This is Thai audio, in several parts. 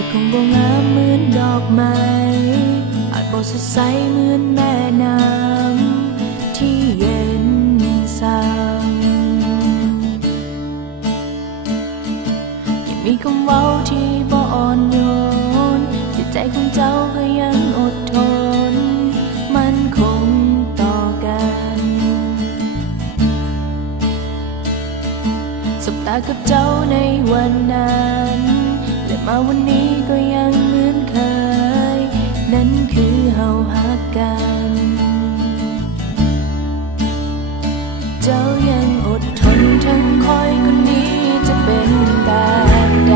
อคงบ่งามเหมือนดอกไม้อาจบ่สดใสเหมือนแม่น้ำที่เย็นสั่งยังมีคำเว้าที่บ่อ่อนโยนจิตใจของเจ้าก็ยังอดทนมันคงต่อกันสบตากับเจ้าในวันนั้นและมาวันนี้ก็ยังเหมือนเคยนั่นคือเฮาฮักกันเจ้ายังอดทนทั้งคอยคนนี้จะเป็นแบบใด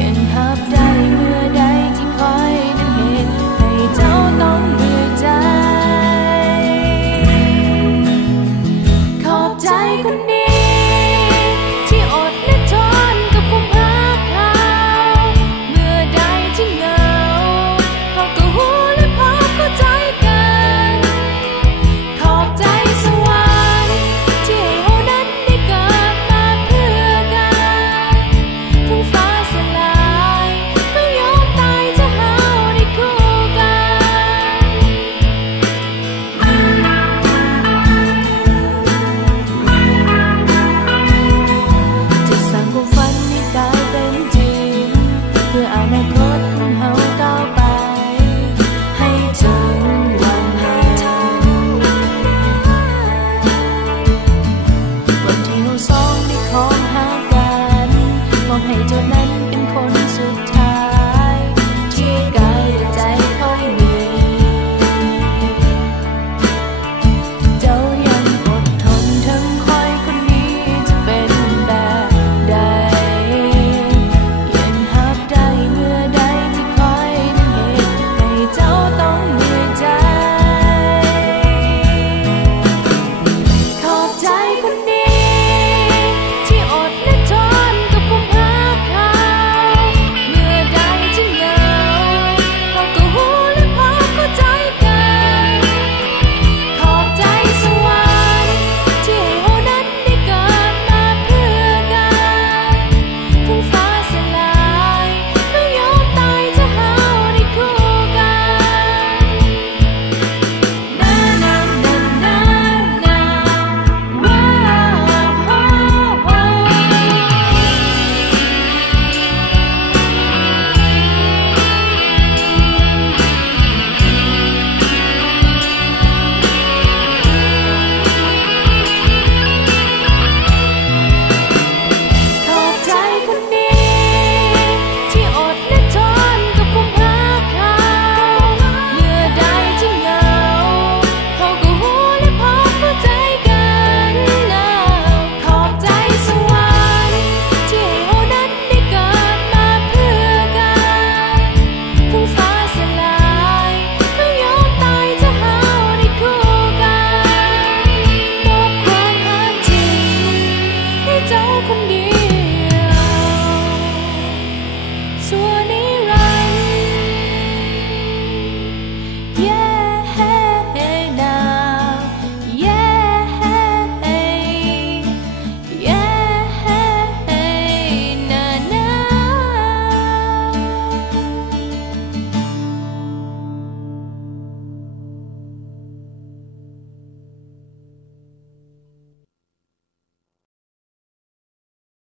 ยังหับได้เมื่อใดที่คอยนั้นเหตุให้เจ้าต้องเบื่อใจขอบใจคนนี้ที่อดและทนกับความรักเขาเมื่อใดที่เหงาเขาก็หูและพอเข้าใจกันขอบใจสวรรค์ที่ให้เรานั้นได้เกิดมาเพื่อกันถึงฟ้าสลายก็ยอมตายจะเฮาได้คู่กันจะสร้างความฝันให้กลายเป็นจริงเพื่ออนาคตของเฮาก้าวไปให้ถึงวันนั้นวันที่เราสองได้คบหากันมอบให้เจ้านั้น